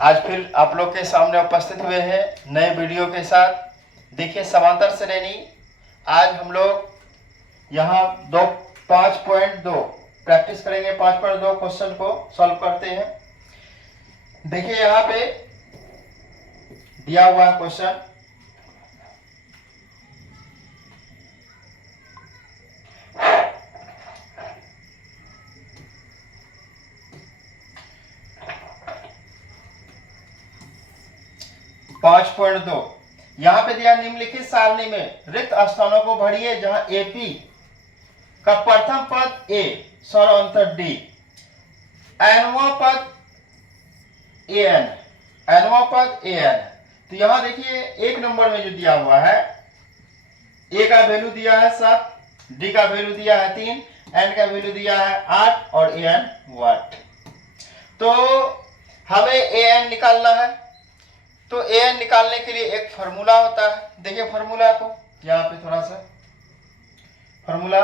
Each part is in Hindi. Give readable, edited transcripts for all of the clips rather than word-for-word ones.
आज फिर आप लोग के सामने उपस्थित हुए हैं नए वीडियो के साथ। देखिए समांतर श्रेणी, आज हम लोग यहाँ 5.2 प्रैक्टिस करेंगे। 5.2 क्वेश्चन को सॉल्व करते हैं। देखिए यहाँ पे दिया हुआ है क्वेश्चन। पांच पॉइंट दो यहाँ पे दिया, निम्नलिखित सारणी में रिक्त स्थानों को भरिए जहां एपी का प्रथम पद ए, स्वरांतर डी, एनवा पद एन, एनवा पद एन। तो यहां देखिए एक नंबर में जो दिया हुआ है, ए का वैल्यू दिया है 7, डी का वैल्यू दिया है 3, एन का वैल्यू दिया है 8 और एन वाट। तो हमें एन निकालना है। तो एन निकालने के लिए एक फॉर्मूला होता है। देखिए फॉर्मूला को यहाँ पे थोड़ा सा फॉर्मूला,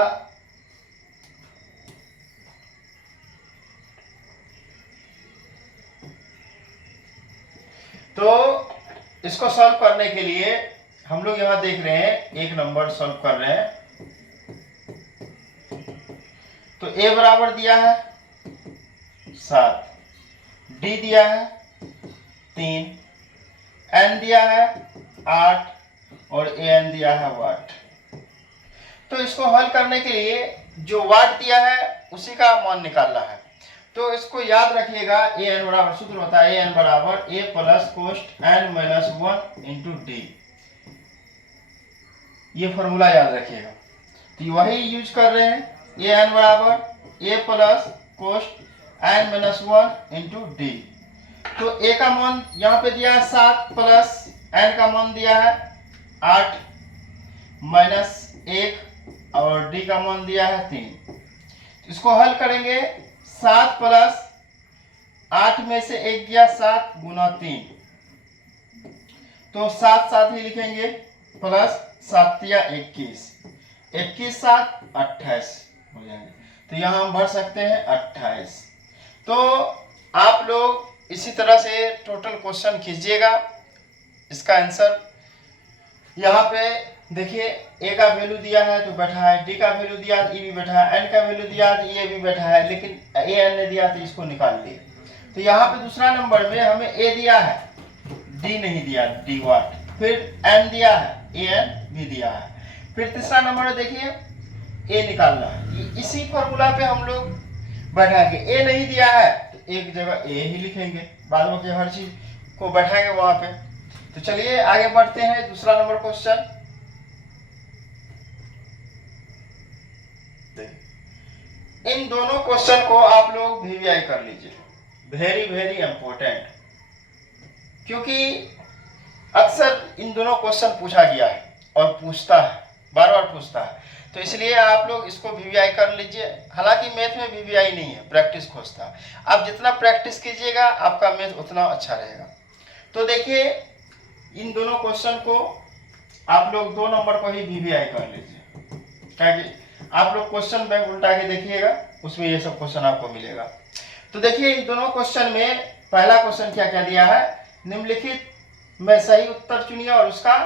तो इसको सॉल्व करने के लिए हम लोग यहाँ देख रहे हैं एक नंबर सॉल्व कर रहे हैं। तो ए बराबर दिया है 7, डी दिया है 3, एन दिया है 8 और एन दिया है वाट। तो इसको हल करने के लिए जो वाट दिया है उसी का मान निकालना है। तो इसको याद रखिएगा, ए एन बराबर सूत्र होता है ए एन बराबर ए प्लस कोस्ट एन माइनस 1 इंटू डी। ये फॉर्मूला याद रखिएगा। तो वही यूज कर रहे हैं, ए एन बराबर ए प्लस कोस्ट एन माइनस 1 इंटू डी। तो ए का मान यहाँ पे दिया है 7 प्लस एन का मान दिया है 8 माइनस 1 और डी का मान दिया है 3। इसको हल करेंगे, 7 प्लस 8 में से 1 गया 7 गुना 3, तो 7 7 ही लिखेंगे, प्लस 7 या 21, 21 7 28 हो जाएंगे। तो यहाँ हम भर सकते हैं 28। तो आप लोग इसी तरह से टोटल क्वेश्चन कीजिएगा। इसका आंसर यहाँ पे देखिए, ए का वैल्यू दिया है तो बैठा है, डी का वैल्यू दिया है तो ई भी बैठा है, एन का वैल्यू दिया है तो ये भी बैठा है, लेकिन ए एन ने दिया तो इसको निकाल दिए। तो यहाँ पे दूसरा नंबर में हमें ए दिया है, डी नहीं दिया, डी वाट, फिर एन दिया है, ए एन भी दिया है, फिर तीसरा नंबर में देखिए ए निकालना है। इसी फॉर्मूला पे हम लोग बैठाएंगे। ए नहीं दिया है तो एक जगह ए ही लिखेंगे, बाद में हर चीज को बैठाएंगे वहां पे। तो चलिए आगे बढ़ते हैं। दूसरा नंबर क्वेश्चन, इन दोनों क्वेश्चन को आप लोग वीवीआई कर लीजिए, वेरी वेरी इंपॉर्टेंट, क्योंकि अक्सर इन दोनों क्वेश्चन पूछा गया है और पूछता है, बार बार पूछता है। तो इसलिए आप लोग इसको वीवीआई कर लीजिए। हालांकि मैथ में वीवीआई नहीं है, प्रैक्टिस खोजता है। आप जितना प्रैक्टिस कीजिएगा आपका मैथ उतना अच्छा रहेगा। तो देखिए इन दोनों क्वेश्चन को आप लोग 2 नंबर को ही वीवीआई कर लीजिए, ताकि आप लोग क्वेश्चन बैंक उल्टा के देखिएगा, उसमें ये सब क्वेश्चन आपको मिलेगा। तो देखिए इन दोनों क्वेश्चन में पहला क्वेश्चन क्या क्या दिया है, निम्नलिखित में सही उत्तर चुनिए और उसका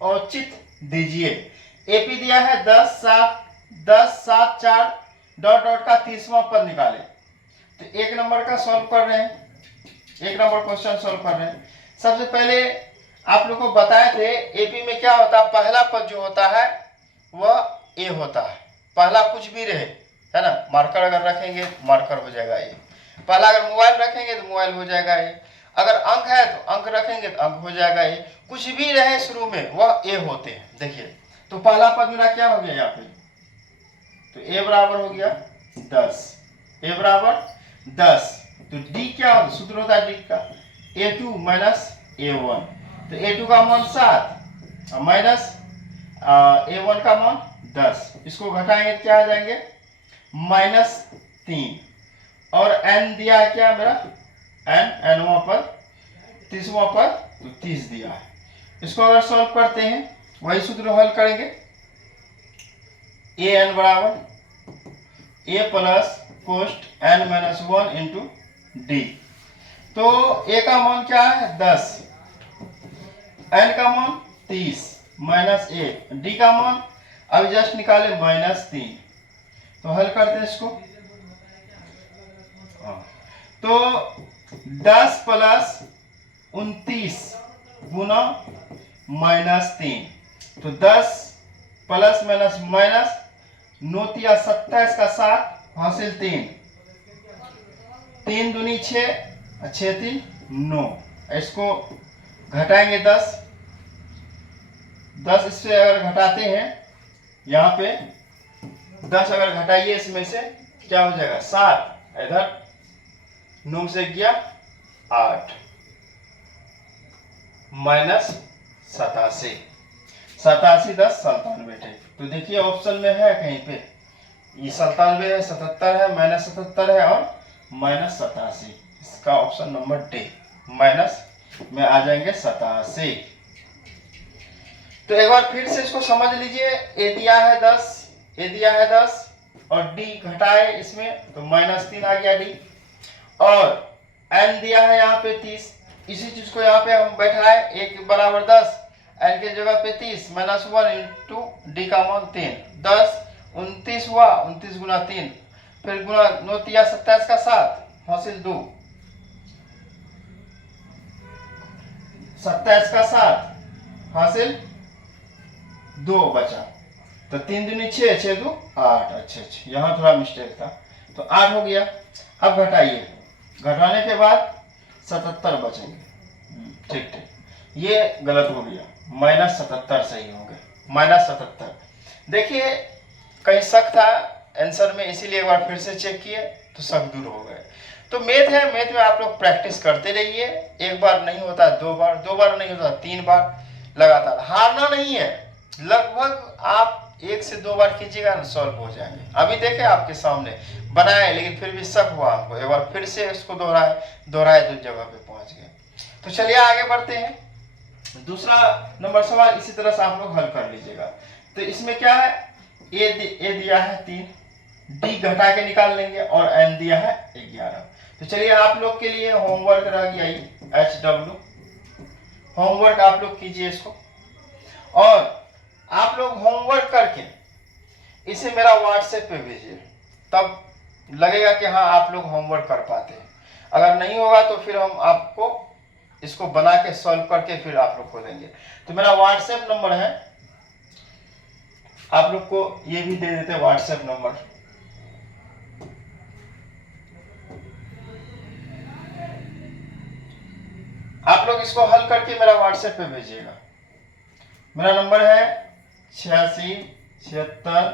औचित्य दीजिए। एपी दिया है 10 7 4 डॉट डॉट का 30वां पद निकाले। तो एक नंबर का सॉल्व कर रहे हैं, एक नंबर क्वेश्चन सॉल्व कर रहे हैं। सबसे पहले आप लोग को बताए थे एपी में क्या होता है, पहला पद जो होता है वह ए होता है। पहला कुछ भी रहे, है ना, मार्कर अगर रखेंगे तो मार्कर हो जाएगा ए। पहला अगर मोबाइल रखेंगे तो मोबाइल हो जाएगा ए। अगर अंक है तो अंक रखेंगे तो अंक हो जाएगा ए। कुछ भी रहे शुरू में वह ए होते हैं। देखिए तो पहला पद मेरा क्या हो गया यहाँ पे, तो ए बराबर हो गया 10, ए बराबर 10। तो डी क्या होता, सूत्र होता है डी का a2 माइनस a1। तो a2 का मान 7 और माइनस a1 का मान 10। इसको घटाएंगे तो क्या आ जाएंगे, -3। और n दिया है क्या मेरा, एनवा पर 30वां पद, तो 30 दिया है। इसको अगर सॉल्व करते हैं वही सूत्र हल करेंगे, ए एन बराबर ए प्लस कोस्ट एन माइनस 1 इंटू डी। तो ए का मान क्या है 10, एन का मान 30 माइनस ए, डी का मान अभी जस्ट निकाले -3। तो हल करते हैं इसको। तो 10 प्लस 29 गुना -3, तो 10 प्लस माइनस माइनस 9 तिया 27 का 7 हासिल 3, 3 दूनी 6, 6 3 9। इसको घटाएंगे 10, 10 इससे अगर घटाते हैं यहाँ पे 10 अगर घटाइए इसमें से क्या हो जाएगा 7, इधर 9 से गया 8 माइनस 87, 87 10 97। तो देखिए ऑप्शन में है कहीं पे ये 97 है, 77 है, -77 है और -87। इसका ऑप्शन नंबर डी माइनस में आ जाएंगे 87। तो एक बार फिर से इसको समझ लीजिए। ए दिया है 10, ए दिया है 10 और डी घटाए इसमें तो -3 आ गया डी, और एन दिया है यहाँ पे 30, इसी चीज को यहाँ पे हम बैठाए 1 बराबर 10, एन के जगह पे 30 -1 इंटू डी का मान 3, 10 29 हुआ, 29 गुना 3, फिर गुना 9 तिया 27 का 7 हासिल 2, 27 का 7 हासिल 2 बचा, तो 3 दूनी 6, 6 2 8। अच्छा यहाँ थोड़ा मिस्टेक था, तो 8 हो गया। अब घटाइए, घटाने के बाद 77 बचेंगे। ठीक ठीक, ये गलत हो गया, -77 सही हो गया, -77। देखिए कहीं शक था आंसर में, इसीलिए एक बार फिर से चेक किए तो शक दूर हो गए। तो मैथ है, मैथ में आप लोग प्रैक्टिस करते रहिए। एक बार नहीं होता 2 बार, 2 बार नहीं होता 3 बार, लगातार हारना नहीं है। लगभग आप 1 से 2 बार कीजिएगा ना, सॉल्व हो जाएंगे। अभी देखे आपके सामने बनाए, लेकिन फिर भी शक हुआ हमको, एक बार फिर से इसको दोहराए तो जगह पे पहुंच गए। तो चलिए आगे बढ़ते हैं। दूसरा नंबर सवाल इसी तरह से आप लोग हल कर लीजिएगा। तो इसमें क्या है, ए दिया है 3, डी घटा के निकाल लेंगे और एन दिया है 11। तो चलिए आप लोग के लिए होमवर्क रह गया HW, होमवर्क आप लोग कीजिए इसको, और आप लोग होमवर्क करके इसे मेरा व्हाट्सएप पे भेजिए, तब लगेगा कि हाँ आप लोग होमवर्क कर पाते हैं। अगर नहीं होगा तो फिर हम आपको इसको बना के सॉल्व करके फिर आप लोग को देंगे। तो मेरा व्हाट्सएप नंबर है, आप लोग को ये भी दे देते हैं व्हाट्सएप नंबर। आप लोग इसको हल करके मेरा व्हाट्सएप पे भेजिएगा। मेरा नंबर है 86 76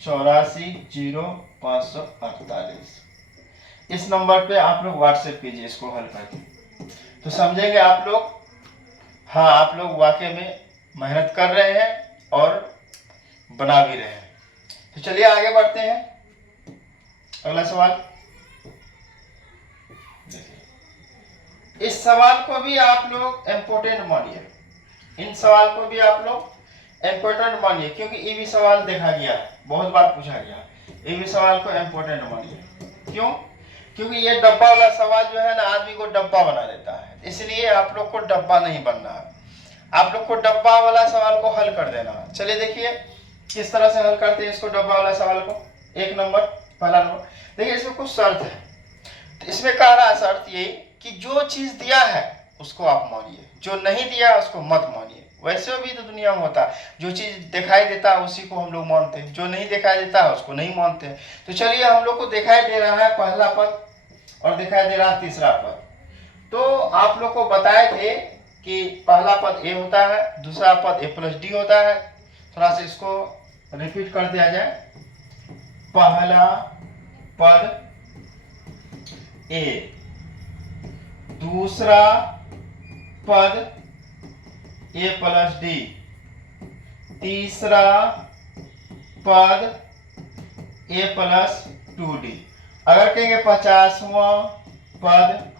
84 0 548। इस नंबर पे आप लोग व्हाट्सएप कीजिए इसको हल करके, तो समझेंगे आप लोग, हाँ आप लोग वाकई में मेहनत कर रहे हैं और बना भी रहे हैं। तो चलिए आगे बढ़ते हैं। अगला सवाल, इस सवाल को भी आप लोग इम्पोर्टेंट मानिए, इन सवाल को भी आप लोग इम्पोर्टेंट मानिए, क्योंकि ये भी सवाल देखा गया है, बहुत बार पूछा गया। ये भी सवाल को इम्पोर्टेंट मानिए। क्यों? क्योंकि ये डब्बा वाला सवाल जो है ना, आदमी को डब्बा बना देता है, इसलिए आप लोग को डब्बा नहीं बनना है, आप लोग को डब्बा वाला सवाल को हल कर देना है। चलिए देखिए किस तरह से हल करते हैं इसको, डब्बा वाला सवाल को। 1 नंबर, पहला नंबर देखिए, इसमें कुछ शर्त है। तो इसमें कह रहा है शर्त ये कि जो चीज दिया है उसको आप मानिए, जो नहीं दिया उसको मत मानिए। वैसे भी तो दुनिया में होता है, जो चीज दिखाई देता है उसी को हम लोग मानते हैं, जो नहीं दिखाई देता है उसको नहीं मानते हैं। तो चलिए हम लोग को दिखाई दे रहा है पहला पद और दिखाई दे रहा है तीसरा पद। तो आप लोग को बताए थे कि पहला पद ए होता है, दूसरा पद ए प्लस डी होता है। थोड़ा सा इसको रिपीट कर दिया जाए। पहला पद ए, दूसरा पद ए प्लस डी, तीसरा पद ए प्लस 2d। अगर कहेंगे 50वां पद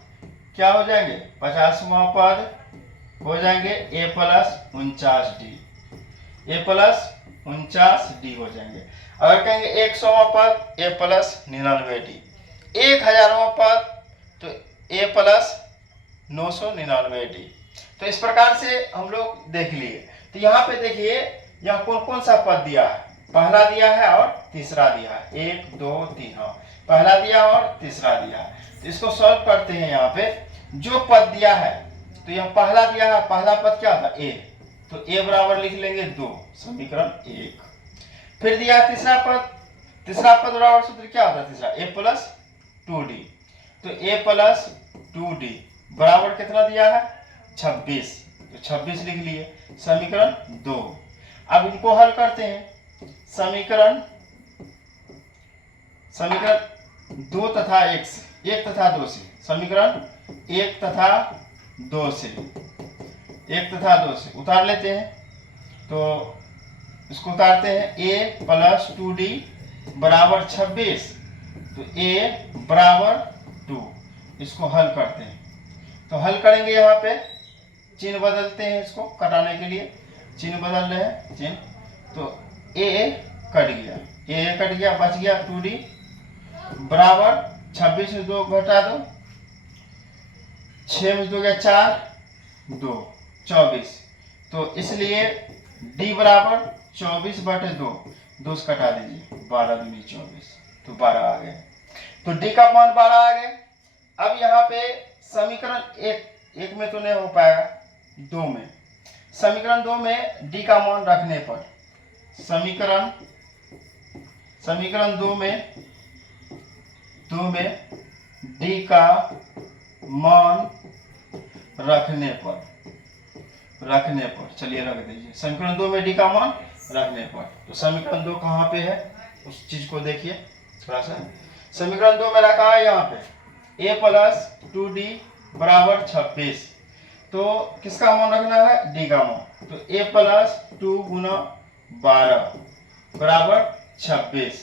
क्या हो जाएंगे, 50वां पद हो जाएंगे ए प्लस 49d, ए प्लस 49d हो जाएंगे। अगर कहेंगे 100वां पद ए प्लस 99d, 1000वां पद तो ए प्लस 999 डी। तो इस प्रकार से हम लोग देख लिए। तो यहाँ पे देखिए यहाँ कौन कौन सा पद दिया है, पहला दिया है और तीसरा दिया है, 1 2 3, हाँ पहला दिया और तीसरा दिया है। तो इसको सॉल्व करते हैं। यहाँ पे जो पद दिया है, तो यहाँ पहला दिया है, पहला पद क्या था ए, तो ए बराबर लिख लेंगे 2, समीकरण 1। फिर दिया तीसरा पद, तीसरा पद बराबर सूत्र क्या होता है तीसरा, ए प्लस 2d, तो ए प्लस 2d बराबर कितना दिया है 26, तो 26 लिख लिए, समीकरण 2। अब इनको हल करते हैं। समीकरण 2 तथा 1 से, 1 तथा 2 से, समीकरण 1 तथा 2 से, 1 तथा 2 से उतार लेते हैं। तो इसको उतारते हैं, a प्लस 2d बराबर 26, तो a बराबर 2, इसको हल करते हैं। तो हल करेंगे, यहाँ पे चिन्ह बदलते हैं, इसको कटाने के लिए चिन्ह बदल रहे हैं चिन्ह। तो a कट गया, a कट गया, बच गया 2d बराबर 26 में 2 घटा दो, 6 में 2 गया 4, 2 24, तो इसलिए d बराबर 24 बटे 2, 2 से कटा दीजिए, 12 दूनी 24, तो 12 आ गए। तो d का मान 12 आ गए। अब यहाँ पे समीकरण 1 में तो नहीं हो पाएगा, 2 में, समीकरण 2 में d का मान रखने पर, समीकरण 2 में d का मान रखने पर, चलिए रख दीजिए, समीकरण 2 में d का मान रखने पर। तो समीकरण 2 कहाँ पे है, उस चीज को देखिए थोड़ा सा। समीकरण 2 में रखा है यहाँ पे a प्लस 2d बराबर 26, तो किसका मान रखना है, d का मान। तो a प्लस 2 गुना 12 बराबर 26,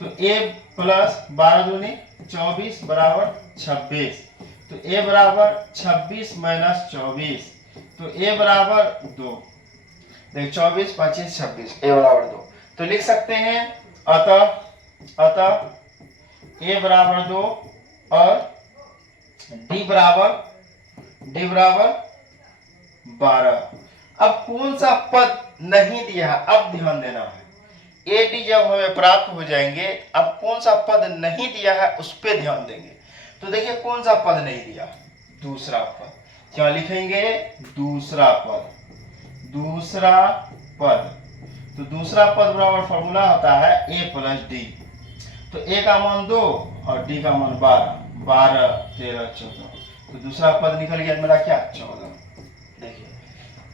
तो a प्लस 12 दूनी 24 बराबर 26, तो a बराबर 26 माइनस 24, तो a बराबर 2, देखिए 24 25 26, a बराबर 2। तो लिख सकते हैं अतः a बराबर 2 और d बराबर 12। अब कौन सा पद नहीं दिया है, अब ध्यान देना है। AD जब हमें प्राप्त हो जाएंगे, अब कौन सा पद नहीं दिया है उस पर ध्यान देंगे। तो देखिए कौन सा पद नहीं दिया, दूसरा पद। क्या लिखेंगे, दूसरा पद, तो दूसरा पद बराबर फॉर्मूला होता है a प्लस डी। तो a का मान 2 और d का मान 12, 13 14, तो दूसरा पद निकल गया मेरा क्या, 14। देखिए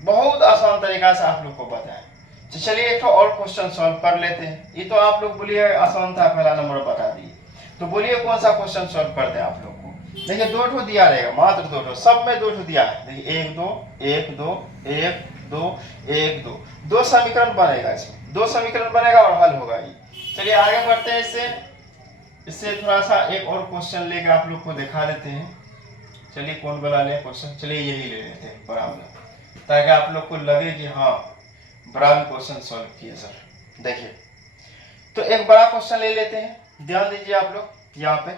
बहुत आसान तरीका से आप लोग को बताया। तो चलिए एक और क्वेश्चन सॉल्व कर लेते हैं। ये तो आप लोग बोलिए आसान था, पहला नंबर बता दिए, तो बोलिए कौन सा क्वेश्चन सॉल्व करते हैं आप लोग को। देखिए 2 ठो दिया रहेगा, मात्र 2 ठो, सब में 2 ठो दिया है। देखिए 1 2 1 2 1 2 1 2, 2 समीकरण बनेगा, इसमें 2 समीकरण बनेगा और हल होगा ये। चलिए आगे बढ़ते हैं। इससे थोड़ा सा एक और क्वेश्चन लेकर आप लोग को दिखा देते हैं। चलिए कौन बना ले क्वेश्चन, चलिए यही ले लेते हैं बराबर, ताकि आप लोग को लगे कि हाँ बड़ा भी क्वेश्चन सॉल्व किए सर। देखिए तो एक बड़ा क्वेश्चन ले लेते हैं, ध्यान दीजिए आप लोग। यहाँ पे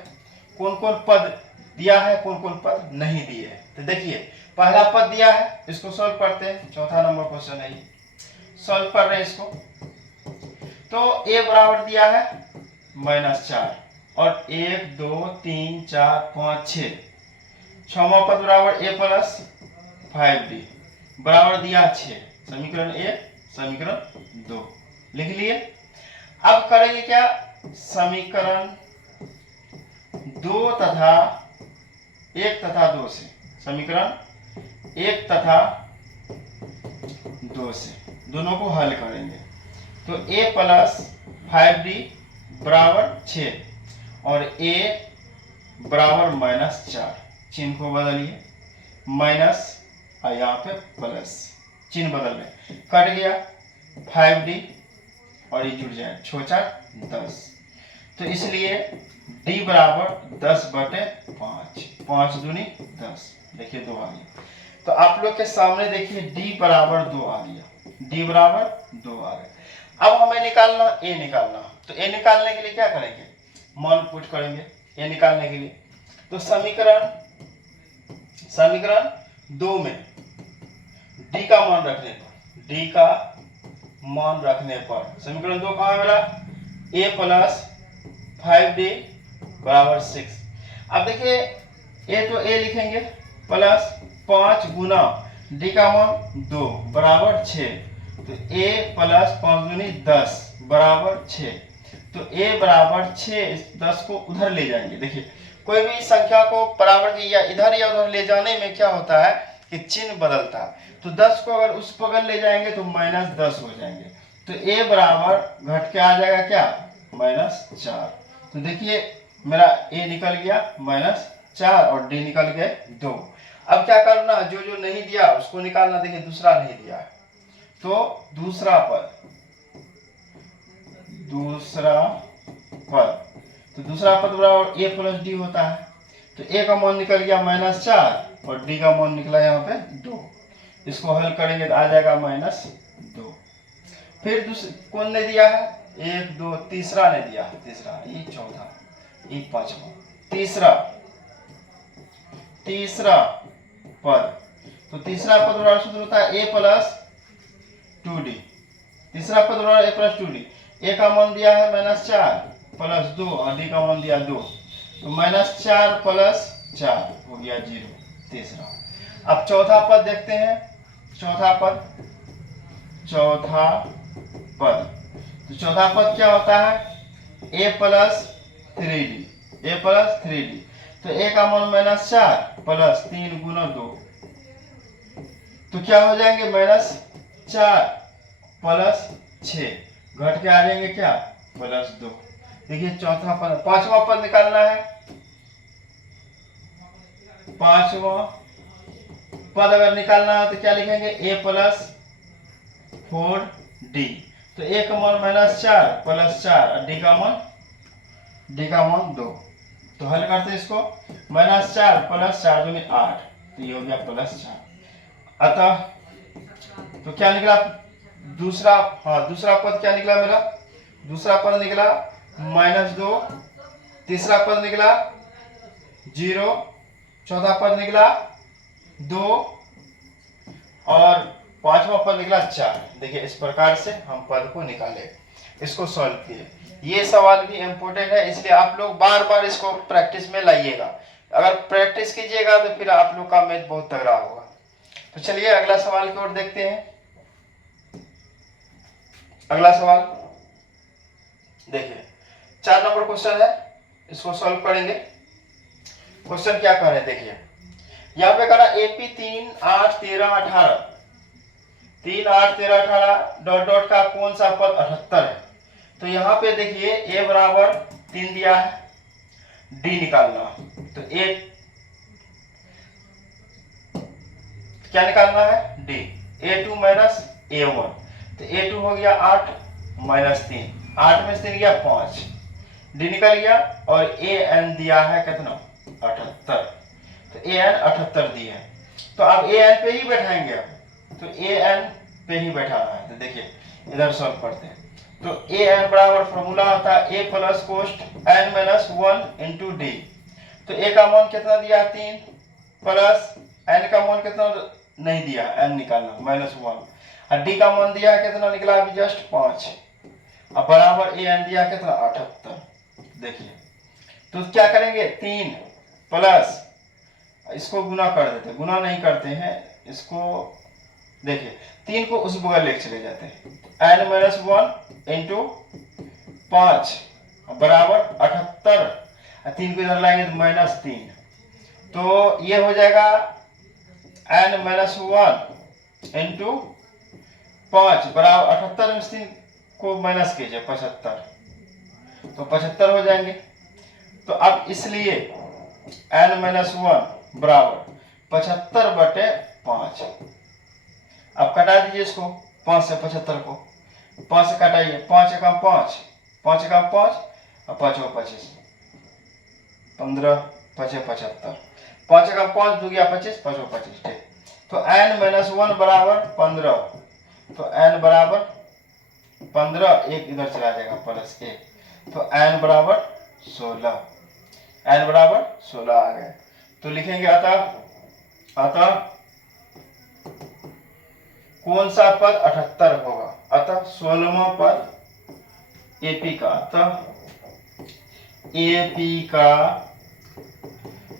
कौन कौन पद दिया है, कौन कौन पद नहीं दिए है। तो देखिए पहला पद दिया है, इसको सॉल्व करते हैं, चौथा नंबर क्वेश्चन है, सॉल्व कर रहे हैं इसको। तो a बराबर दिया है -4 और 1 2 3 4 5 6, छठवां पद बराबर a प्लस 5d बराबर दिया 6, समीकरण 1 समीकरण 2 लिख लिए। अब करेंगे क्या, समीकरण 2 तथा 1 तथा 2 से, समीकरण 1 तथा 2 से दोनों को हल करेंगे। तो a प्लस 5d बराबर 6 और a बराबर -4, चिन्ह को बदलिए, माइनस और यहाँ पे प्लस, चिन्ह बदल रहे, कट गया 5d और ये जुड़ जाए 6 4 10, तो इसलिए d बराबर 10 बटे 5, 5 दूनी 10, देखिए 2 आ गया। तो आप लोग के सामने देखिए d बराबर 2 आ गया, d बराबर 2 आ गया। अब हमें निकालना a निकालना, तो a निकालने के लिए क्या करेंगे, मान पुट करेंगे a निकालने के लिए। तो समीकरण समीकरण 2 में डी का मान रखने पर, डी का मान रखने पर समीकरण 2 कहाँ है मेरा, ए प्लस 5d बराबर 6। अब देखिए ए तो ए लिखेंगे प्लस 5 गुना डी का मान 2 बराबर 6, तो ए प्लस 5 दूनी 10 बराबर 6। तो ए बराबर 6, 10 को उधर ले जाएंगे। देखिए कोई भी संख्या को बराबर की या इधर या उधर ले जाने में क्या होता है कि चिन्ह बदलता है। तो 10 को अगर उस बगल ले जाएंगे तो -10 हो जाएंगे। तो ए बराबर घट के आ जाएगा क्या, -4। तो देखिए मेरा ए निकल गया -4 और डी निकल गए 2। अब क्या करना, जो जो नहीं दिया उसको निकालना। देखिए दूसरा नहीं दिया है तो दूसरा पद, तो दूसरा पद बराबर ए प्लस डी होता है। तो ए का मान निकल गया -4 और डी का मान निकला यहाँ पे 2। इसको हल करेंगे तो आ जाएगा -2। फिर कौन ने दिया है, 1 2 तीसरा ने दिया, तीसरा ये चौथा ये पांचवा, तीसरा पद। तो तीसरा पद बराबर सूत्र होता है a प्लस 2d। तीसरा पद बराबर a प्लस 2d। a का मान दिया है -4 प्लस 2 और d का मान दिया 2, तो -4 प्लस 4 हो गया 0, तीसरा। अब चौथा पद देखते हैं, चौथा पद तो चौथा पद क्या होता है, a प्लस 3d। तो a का मान -4 प्लस 3 गुना 2, तो क्या हो जाएंगे -4 प्लस 6, घट के आ जाएंगे क्या +2। देखिए चौथा पद, पांचवा पद निकालना है। पांचवा पद अगर निकालना है तो क्या लिखेंगे, a प्लस 4d। तो a का मान -4 प्लस 4 और d का मान 2। तो हल करते हैं इसको, -4 प्लस 4 दूनी 8, तो ये हो गया +4। अतः तो क्या निकला दूसरा, दूसरा पद क्या निकला मेरा, दूसरा पद निकला -2, तीसरा पद निकला 0, चौथा पद निकला 2 और पांचवा पद निकला 4। देखिए इस प्रकार से हम पद को निकाले, इसको सॉल्व किए। ये सवाल भी इम्पोर्टेंट है, इसलिए आप लोग बार बार इसको प्रैक्टिस में लाइएगा। अगर प्रैक्टिस कीजिएगा तो फिर आप लोग का मैथ बहुत तगड़ा होगा। तो चलिए अगला सवाल की ओर देखते हैं। अगला सवाल देखिए 4 नंबर क्वेश्चन है, इसको सॉल्व करेंगे। क्वेश्चन क्या कह रहे हैं देखिए, यहाँ पे करा AP 3 8 13 18, 3 8 13 18 डॉट डॉट का कौन सा पद 78 है। तो यहाँ पे देखिए a बराबर 3 दिया है, d निकालना। तो a क्या निकालना है, d। a2 माइनस a1, तो a2 हो गया 8 माइनस 3, 8 में से 3 गया 5, d निकल गया। और an दिया है कितना 78, तो an 78 दिए हैं। तो अब an पे ही बैठाएंगे, अब तो an पे ही बैठाना है। तो देखिए इधर सॉल्व करते हैं। तो an बराबर फॉर्मूला होता है a प्लस कोस्ट n माइनस 1 इंटू डी। तो a का मान कितना दिया 3 प्लस n का मान कितना नहीं दिया, n निकालना -1, और d का मान दिया कितना निकला अभी जस्ट 5, अब बराबर an दिया कितना 78। देखिए तो क्या करेंगे, 3 प्लस इसको गुना कर देते, गुना नहीं करते हैं इसको। देखिए 3 को उस बगल लेके चले जाते हैं, n माइनस 1 इंटू 5 बराबर 78, 3 को इधर लाएंगे तो -3, तो ये हो जाएगा n माइनस 1 इंटू 5 बराबर 78 में 3 को माइनस कीजिए 75, तो 75 हो जाएंगे। तो अब इसलिए n माइनस 1 बराबर 75/5। अब कटा दीजिए इसको, 5 से 75 को, 5 से कटाइए, 5 एकम 5, 5 एकम 5 और 5 25, 15 5 75, 5 एकम 5 2 गया 25, 5 25, ठीक। तो n माइनस 1 बराबर 15, तो n बराबर 15, एक इधर चला जाएगा प्लस 1, तो n बराबर 16, n बराबर 16 आ गए। तो लिखेंगे अतः अतः कौन सा पद 78 होगा, अतः 16वां पद एपी का, अतः एपी का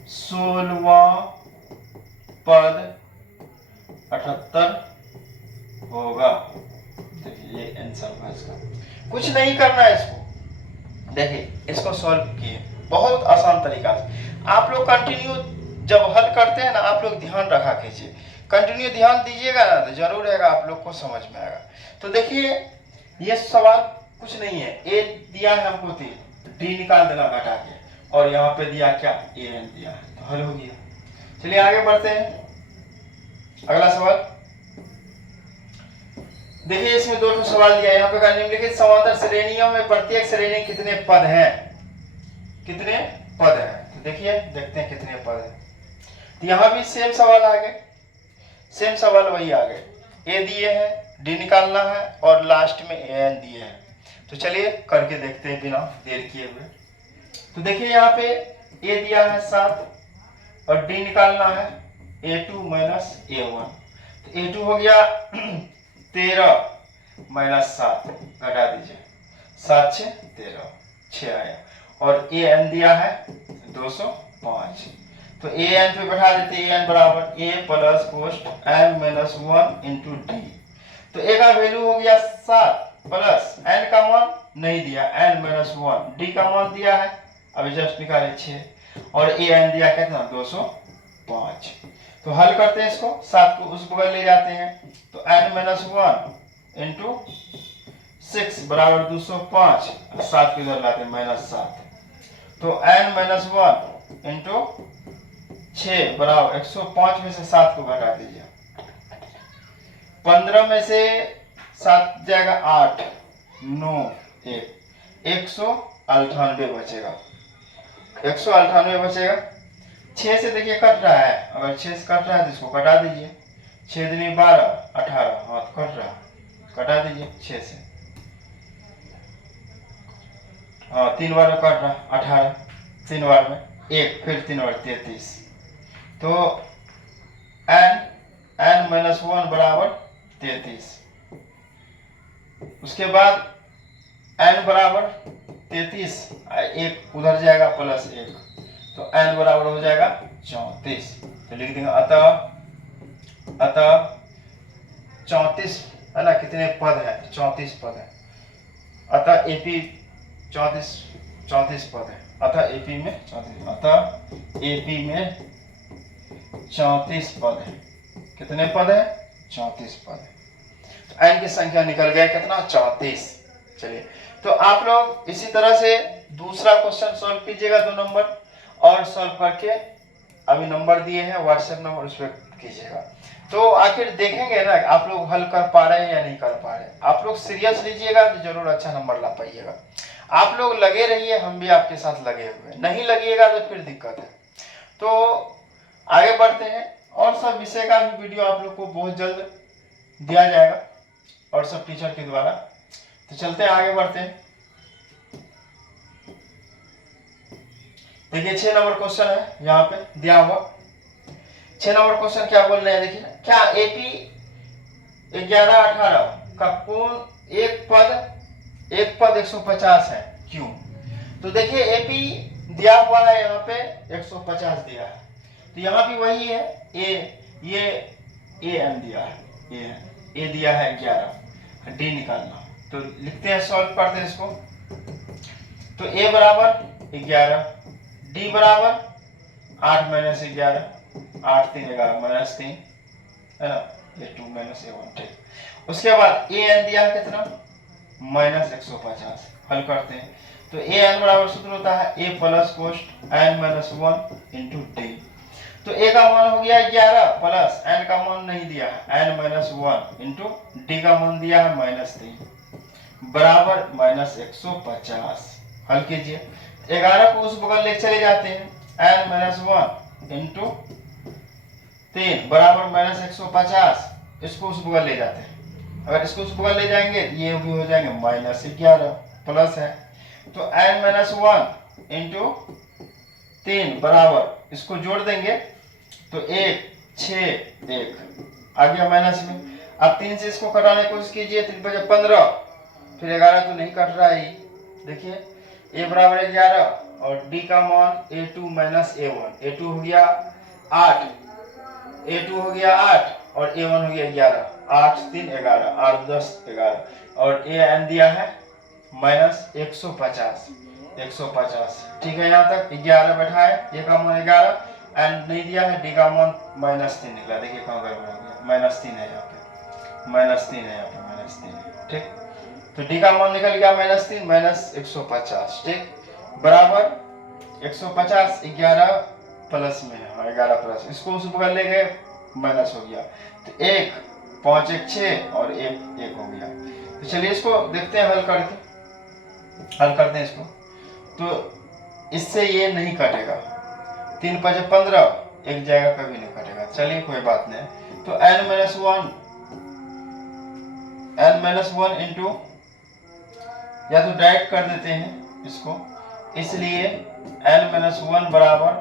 16वां पद 78 होगा। देखिए ये आंसर होगा इसका, कुछ नहीं करना है इसको। देखिए इसको सॉल्व किए बहुत आसान तरीका से। आप लोग कंटिन्यू जब हल करते हैं ना, आप लोग ध्यान रखा कीजिए, कंटिन्यू ध्यान दीजिएगा ना, तो जरूर रहेगा आप लोग को समझ में आएगा। तो देखिए ये सवाल कुछ नहीं है, ए दिया है हमको 3, डी निकाल देना घटा के, और यहाँ पे दिया क्या, ए एन दिया है, तो हल हो गया। चलिए आगे बढ़ते हैं, अगला सवाल देखिए। इसमें 2 सवाल दिया है, यहाँ पे निम्नलिखित समांतर श्रेणियों में प्रत्येक श्रेणी कितने पद हैं, कितने पद हैं। तो देखिए देखते हैं कितने पद हैं। तो यहाँ भी सेम सवाल आ गए, सेम सवाल वही आ गए, ए दिए हैं, डी निकालना है, और लास्ट में ए एन दिए हैं। तो चलिए करके देखते हैं बिना देर किए हुए। तो देखिए यहाँ पे ए दिया है 7 और डी निकालना है A2 माइनस A1। तो A2 हो गया 13 माइनस 7 घटा दीजिए, 7 6 13, 6 आया, और ए एन दिया है 205। तो ए एन पे बैठा देते, ए एन बराबर ए प्लस कोष्ट एन माइनस 1 इंटू डी। तो ए का वैल्यू हो गया 7 प्लस एन का मान नहीं दिया, एन माइनस 1, डी का मान दिया है अभी जस्ट निकाले 6, और ए एन दिया कितना 205। तो हल करते हैं इसको, 7 को उस बगल ले जाते हैं, तो एन माइनस 1 इंटू 6 बराबर 205, 7 को इधर लाते हैं माइनस 7, तो एन माइनस 1 इंटू 6 बराबर 105 में से 7 को घटा दीजिए, 15 में से 7 जाएगा 8 9 1 198 बचेगा, 198 बचेगा। 6 से देखिए कट रहा है, अगर 6 से कट रहा है तो इसको कटा दीजिए, 6 दूनी 12 18, हाँ तो कट रहा, कटा दीजिए 6 से, हाँ 3 बार में कट रहा 18, 3 बार में 1, फिर 3 बार 33। तो n माइनस 1 बराबर 33, उसके बाद n बराबर 33, एक उधर जाएगा प्लस 1, तो n बराबर हो जाएगा 34। तो लिख देंगे अतः 34 है ना, कितने पद है, 34 पद है, अतः एपी 34 पद है, अतः एपी में 34, अतः एपी में 34 पद है। कितने पद है, 34 पद है। तो n की संख्या निकल गया कितना, 34। चलिए तो आप लोग इसी तरह से दूसरा क्वेश्चन सॉल्व कीजिएगा 2 नंबर, और सॉल्व करके अभी नंबर दिए हैं व्हाट्सएप नंबर, उस पर कीजिएगा। तो आखिर देखेंगे ना आप लोग हल कर पा रहे हैं या नहीं कर पा रहे हैं। आप लोग सीरियस लीजिएगा तो जरूर अच्छा नंबर ला पाइएगा। आप लोग लगे रहिए, हम भी आपके साथ लगे हुए, नहीं लगिएगा तो फिर दिक्कत है। तो आगे बढ़ते हैं, और सब विषय का भी वीडियो आप लोग को बहुत जल्द दिया जाएगा और सब टीचर के द्वारा। तो चलते हैं आगे बढ़ते हैं। देखिए 6 नंबर क्वेश्चन है यहाँ पे दिया हुआ। 6 नंबर क्वेश्चन क्या बोल रहे हैं, देखिए, क्या एपी 11 18 का कोण एक पद 150 है, क्यों। तो देखिए एपी दिया हुआ है यहाँ पे 150 दिया है, तो यहाँ भी वही है, ये ए एन दिया है, ए दिया है 11, डी निकालना। तो लिखते हैं, सॉल्व करते हैं इसको। तो ए बराबर 11, डी बराबर 8 माइनस 11, 8 3 11 माइनस 3 है ना, ये 2 माइनस A1, ठीक। उसके बाद ए एन दिया है कितना, माइनस 150। हल करते हैं, तो ए एन बराबर सूत्र होता है ए प्लस कोष्ट एन माइनस 1 इंटू डी। तो ए का मान हो गया 11 प्लस एन का मान नहीं दिया है एन माइनस 1 इंटू डी का मान दिया है माइनस 3 बराबर माइनस 150। हल कीजिए, 11 को उस बगल ले चले जाते हैं, एन माइनस 1 इंटू 3 बराबर माइनस 150, इसको उस बगल ले जाते हैं। अगर इसको उस बगल ले जाएंगे ये भी हो जाएंगे माइनस 11, प्लस है, तो एन माइनस 1 इंटू 3 बराबर, इसको जोड़ देंगे तो 1 6 1 आ गया माइनस में। अब 3 से इसको कटाने की कोशिश कीजिए, 3 बजे 15, फिर 11 तो नहीं कट रहा है। देखिए a बराबर 11 और d का मान a2 माइनस a1, a2 हो गया 8, a2 हो गया 8 और a1 हो गया 11, 8 3 11, 8 10 11 और an दिया है माइनस 150, 150। ठीक है, यहाँ तक 11 बैठा है, a का मान 11 एंड नहीं दिया है, d का मान माइनस 3 निकला। देखिए कहाँ गड़बड़ हो गया, माइनस 3 है यहाँ पे, माइनस 3 है यहाँ पे, माइनस 3 है। ठीक, तो d का मान निकल गया माइनस 3 माइनस 150। ठीक, बराबर 150 11 प्लस में है, हाँ 11 प्लस, इसको उस बगल ले गए माइनस हो गया, तो 1 5 1 6 और 1 1 हो गया। तो चलिए इसको देखते हैं, हल करके हल करते हैं इसको। तो इससे ये नहीं कटेगा, 3 5 15, एक जगह कभी नहीं कटेगा। चलिए कोई बात नहीं, तो n-1 इंटू, या तो डायरेक्ट कर देते हैं इसको, इसलिए n-1 बराबर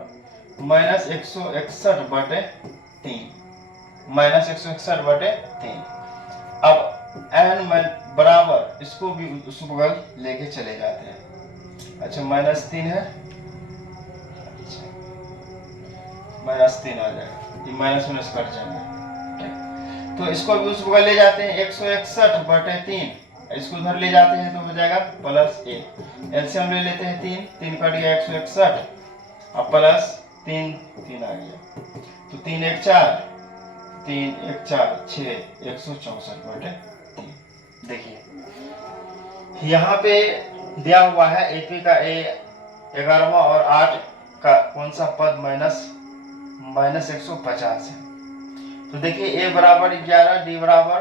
माइनस 161 बटे 3, माइनस 161 बटे 3। अब n बराबर इसको भी उस बगल लेके चले जाते हैं। अच्छा माइनस 3 है, माइनस 3 आ जाएगा, ये माइनस माइनस कट जाएंगे। तो इसको भी उस बगल ले जाते हैं, 161 बटे 3, इसको उधर ले जाते हैं तो हो जाएगा प्लस 1। एलसीएम ले लेते हैं, 3 3 कट गया 161, अब प्लस 3 3 आ गया, तो 3 1 4, 3 1 4 6, 164 बटे 3। देखिए यहाँ पे दिया हुआ है एपी का ए 11वां और 8 का कौन सा पद माइनस 150 है। तो देखिए ए बराबर 11, डी बराबर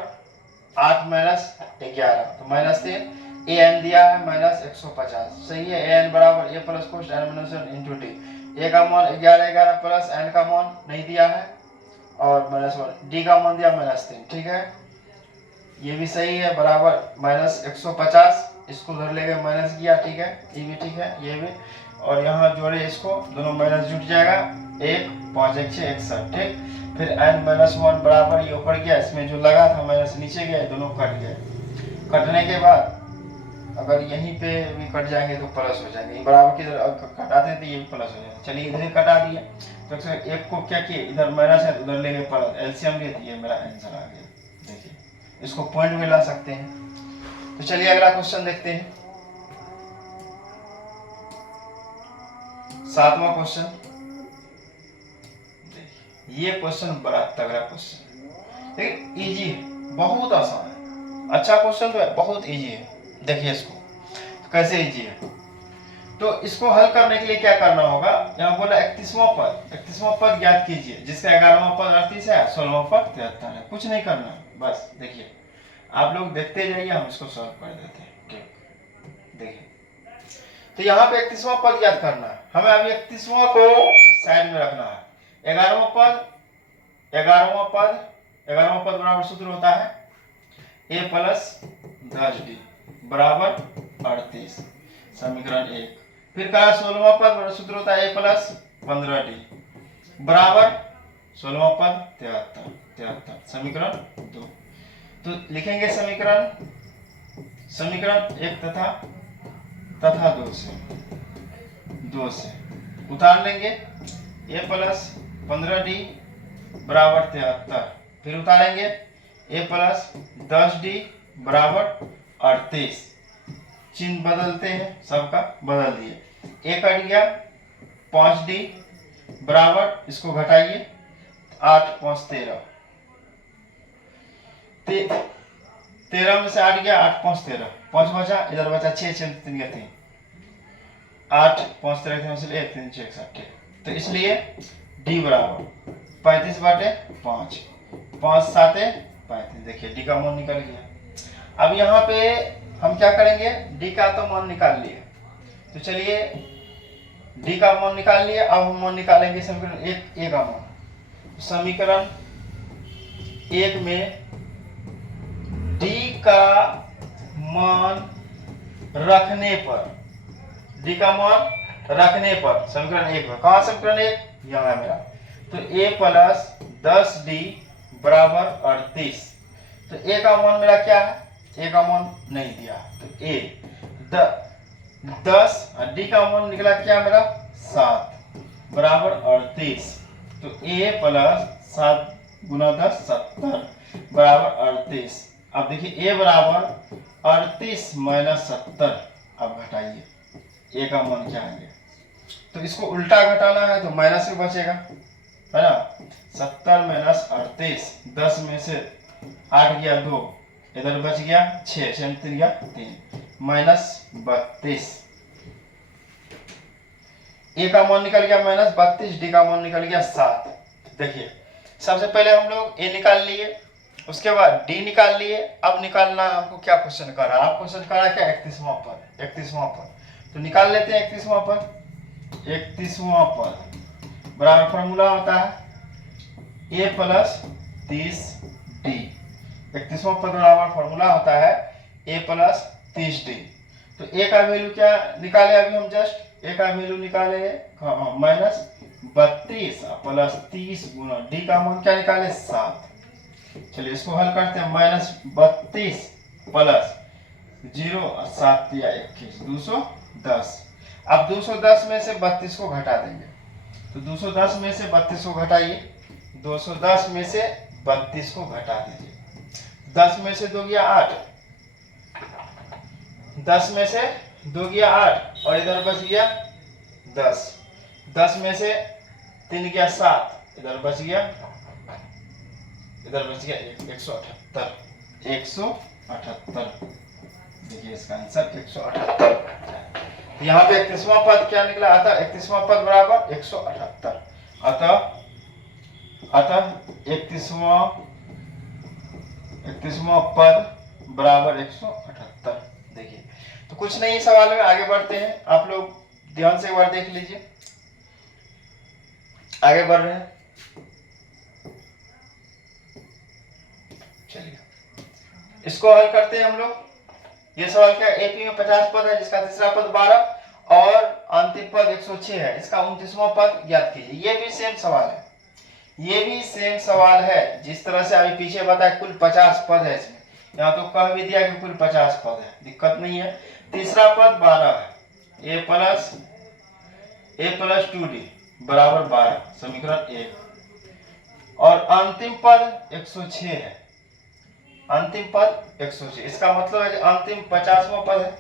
8 माइनस 11, तो माइनस 3, ए एन दिया है माइनस 150, सही है। ए एन बराबर ए प्लस कोस्ट N minus 1 into D, A का मान 11 11 प्लस एन का मान नहीं दिया है और माइनस 1, डी का मान दिया माइनस 3। ठीक है, ये भी सही है, बराबर माइनस 150, इसको उधर ले गए माइनस किया। ठीक है, ये भी ठीक है, ये भी, और यहाँ जोड़े इसको, दोनों माइनस जुट जाएगा, 1 5 1 6 61। ठीक, फिर n-1 बराबर ये ऊपर गया, इसमें जो लगा था माइनस नीचे गया, दोनों कट गए। कटने के बाद अगर यहीं पे भी कट जाएंगे तो प्लस हो जाएंगे, बराबर की कटाते हैं तो ये भी प्लस हो जाएगा। चलिए इधर कटा दिया, तो एक को क्या किए, इधर माइनस है उधर लेंगे प्लस, एलसीएम लिए, तो ये मेरा आंसर आ गया। देखिए इसको पॉइंट में ला सकते हैं। तो चलिए अगला क्वेश्चन देखते हैं, 7वां क्वेश्चन। ये क्वेश्चन बड़ा तगड़ा क्वेश्चन, लेकिन इजी है, बहुत आसान है। अच्छा क्वेश्चन तो है, बहुत इजी है। देखिए इसको कैसे इजी है, तो इसको हल करने के लिए क्या करना होगा, यहाँ बोला 31वां पद ज्ञात कीजिए, जिसका 11वां पद 38 है, 16वां पद 73 है। कुछ नहीं करना, बस देखिए आप लोग देखते जाइए, हम इसको सॉल्व कर देते हैं। ठीक, देखिए तो यहाँ पे 31वां पद ज्ञात करना है हमें। अभी 31वां को साइड में रखना है। 11वां पद बराबर सूत्र होता है a प्लस 10d बराबर 38, समीकरण 1। फिर कहा 16वां पद बराबर सूत्र होता है a प्लस 15d बराबर 16वां पद 73, समीकरण 2। तो लिखेंगे समीकरण 1 तथा 2 से उतार लेंगे, a प्लस 15d बराबर 73, फिर उतारेंगे a प्लस 10d बराबर 38, चिन्ह बदलते हैं, सबका बदल दिए, a कट गया, 5d बराबर, इसको घटाइए, 8 5 13, 13 में से 8 गया, 8 5 13, 5 बचा, इधर बचा 6 6 3 गया 3, 8 5 13 से 1 3 6 61। तो इसलिए d बराबर 35 बटे 5, 5 7 35। देखिए d का मान निकल गया। अब यहाँ पे हम क्या करेंगे, d का तो मान निकाल लिए, तो चलिए d का मान निकाल लिए। अब हम मान निकालेंगे समीकरण 1 a का मान। समीकरण 1 में d का मान रखने पर, d का मान रखने पर, समीकरण 1 में, कहाँ समीकरण 1 यहाँ है मेरा, तो a प्लस 10d बराबर 38। तो a का मान मेरा क्या है, a का मान नहीं दिया तो a 10 और d का मान निकला क्या मेरा 7 बराबर 38। तो a प्लस 7 गुना 10 70 बराबर 38। अब देखिए a बराबर 38 माइनस 70। अब घटाइए a का मान क्या आएगा, तो इसको उल्टा घटाना है तो माइनस में बचेगा है ना। 70 माइनस 38, 10 में से 8 गया 2, इधर बच गया 6, 6 3 गया 3 माइनस 32। ए का मान निकल गया माइनस 32, डी का मान निकल गया 7। देखिए सबसे पहले हम लोग ए निकाल लिए, उसके बाद डी निकाल लिए। अब निकालना हमको क्या क्वेश्चन कर रहा है, आप क्वेश्चन कर रहा है क्या 31वां पद, 31वां पद। तो निकाल लेते हैं 31वां पद। 31वां पद बराबर फॉर्मूला होता है a प्लस 30d। 31वां पद बराबर फॉर्मूला होता है a प्लस 30d। तो a का वैल्यू क्या निकाले अभी हम जस्ट, a का वैल्यू निकाले माइनस 32 प्लस 30 गुना d का मान क्या निकाले 7। चलिए इसको हल करते हैं। माइनस 32 प्लस 0 और 7 दिया 21 210। अब 210 में से 32 को घटा देंगे, तो 210 में से 32 को घटाइए, 210 में से 32 को घटा दीजिए। 10 में से 2 गया 8, 10 में से 2 गया 8 और इधर बच गया 10। 10 में से 3 गया 7, इधर बच गया 178। 178 देखिए इसका आंसर 178। यहाँ पे 31वां पद क्या निकला, अतः 31वां पद बराबर 178। अतः 31वां पद बराबर 178। देखिए तो कुछ नहीं सवाल में आगे बढ़ते हैं, आप लोग ध्यान से एक बार देख लीजिए। आगे बढ़ रहे हैं, चलिए इसको हल करते हैं हम लोग। ये सवाल क्या, एपी में 50 पद है जिसका तीसरा पद 12 और अंतिम पद 106 है, इसका 29वां पद ज्ञात कीजिए। ये भी सेम सवाल है, ये भी सेम सवाल है जिस तरह से अभी पीछे बताया। कुल 50 पद है इसमें, यहाँ तो कह भी दिया कि कुल 50 पद है, दिक्कत नहीं है। तीसरा पद 12 है, a प्लस 2d बराबर 12 समीकरण 1। और अंतिम पद 106 है, अंतिम पद 106, इसका मतलब है कि अंतिम 50वां पद है।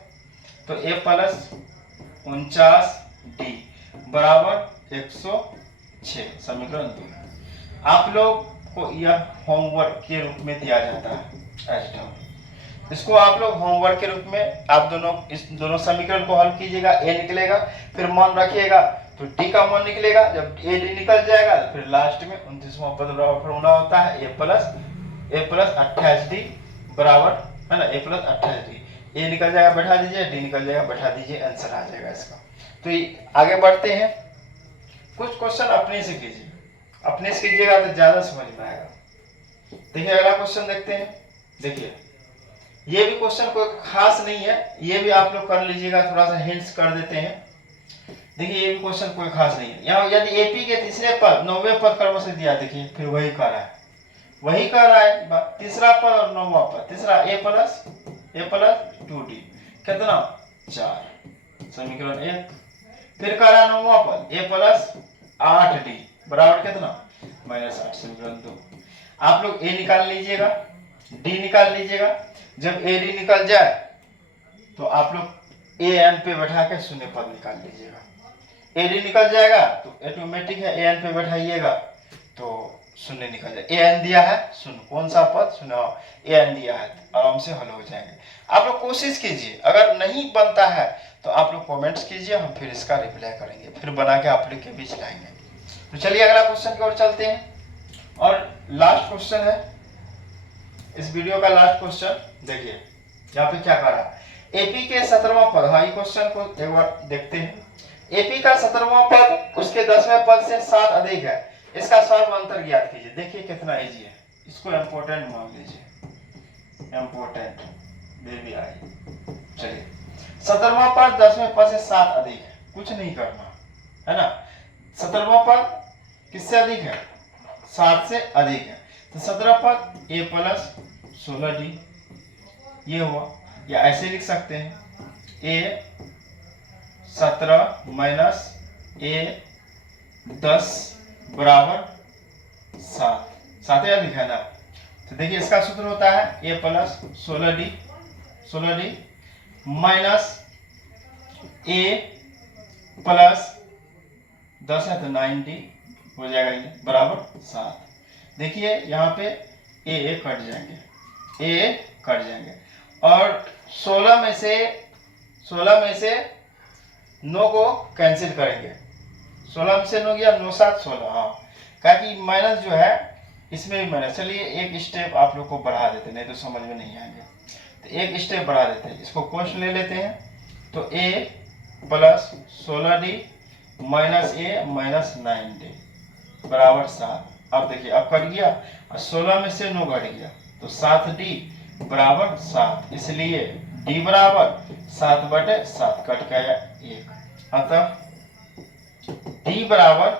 तो a प्लस 49d बराबर 106 समीकरण 2। आप लोग को यह होमवर्क के रूप में दिया जाता है एस्टम। इसको आप लोग होमवर्क के रूप में आप दोनों इस दोनों समीकरण को हल कीजिएगा। a निकलेगा, फिर मान रखिएगा तो d का मान निकलेगा। जब a d निकल जाएगा तो फिर लास्ट में 29वां पद बराबर फॉर्मूला होता है a प्लस 28d बराबर है ना, a प्लस 28d। a निकल जाएगा बैठा दीजिए, d निकल जाएगा बैठा दीजिए, आंसर आ जाएगा इसका। तो आगे बढ़ते हैं, कुछ क्वेश्चन अपने से कीजिए, अपने से कीजिएगा तो ज्यादा समझ में आएगा। देखिए अगला क्वेश्चन देखते हैं। देखिए ये भी क्वेश्चन कोई खास नहीं है, ये भी आप लोग कर लीजिएगा, थोड़ा सा हिंट्स कर देते हैं। देखिए ये भी क्वेश्चन कोई खास नहीं है। यहाँ यदि एपी के तीसरे पद 9वें पद क्रम से दिया, देखिए फिर वही कर रहा है, वही कर रहा है। तीसरा पद और 9वां पद, तीसरा a प्लस 2d कितना 4 समीकरण 1। फिर कर रहा है 9वां पद a प्लस 8d बराबर कितना -8 समीकरण 2। आप लोग a निकाल लीजिएगा, d निकाल लीजिएगा। जब a d निकल जाए तो आप लोग a n पे बैठा के शून्य पद निकाल लीजिएगा। a d निकल जाएगा तो ऑटोमेटिक है a n पे बैठाइएगा तो शून्य निकल जाए। a n दिया है शून्य, कौन सा पद शून्य, a n दिया है, आराम से हल हो जाएंगे। आप लोग कोशिश कीजिए, अगर नहीं बनता है तो आप लोग कमेंट्स कीजिए, हम फिर इसका रिप्लाई करेंगे, फिर बना के आप लोग के बीच लाएंगे। तो चलिए अगला क्वेश्चन की ओर चलते हैं, और लास्ट क्वेश्चन है इस वीडियो का, लास्ट क्वेश्चन। देखिए यहाँ पे क्या करा, एपी के 17वां पद, हाँ ये क्वेश्चन को एक बार देखते हैं। एपी का 17वां पद उसके 10वें पद से 7 अधिक है, इसका सर्व अंतर ज्ञात कीजिए। देखिए कितना इजी है, इसको इम्पोर्टेंट मान लीजिए, इम्पोर्टेंट बेबी आई। चलिए 17वां पद 10वें पद से 7 अधिक है, कुछ नहीं करना है ना। 17वां पद किससे अधिक है, 7 से अधिक है। तो 17 पद a प्लस 16d ये हुआ, या ऐसे लिख सकते हैं a 17 माइनस a 10 बराबर 7, 7 या लिखा है ना। तो देखिए इसका सूत्र होता है a plus 16d minus a plus 10 है तो 9d हो जाएगा, ये बराबर 7। देखिए यहाँ पे a कट जाएंगे और 16 में से 9 को कैंसिल करेंगे। 16 में से 9 गया, 9 7 16, हाँ, क्या कि माइनस जो है इसमें भी माइनस। चलिए एक स्टेप आप लोग को बढ़ा देते, नहीं तो समझ में नहीं आएंगे, तो एक स्टेप बढ़ा देते हैं, इसको क्वेश्चन ले लेते हैं। तो a plus 16d minus a minus 9d बराबर 7। अब देखिए अब कट गया और 16 में से 9 घट गया तो 7d बराबर 7, इसलिए d बराबर 7/7 कट गया 1, अतः d बराबर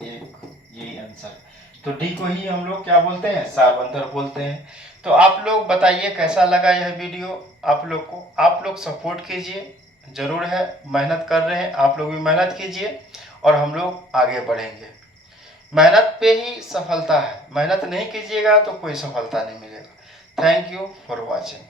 1, यही आंसर। तो d को ही हम लोग क्या बोलते हैं, सारबंधर बोलते हैं। तो आप लोग बताइए कैसा लगा यह वीडियो आप लोग को। आप लोग सपोर्ट कीजिए, जरूर है, मेहनत कर रहे हैं, आप लोग भी मेहनत कीजिए और हम लोग आगे बढ़ेंगे। मेहनत पे ही सफलता है, मेहनत नहीं कीजिएगा तो कोई सफलता नहीं मिलेगा। Thank you for watching.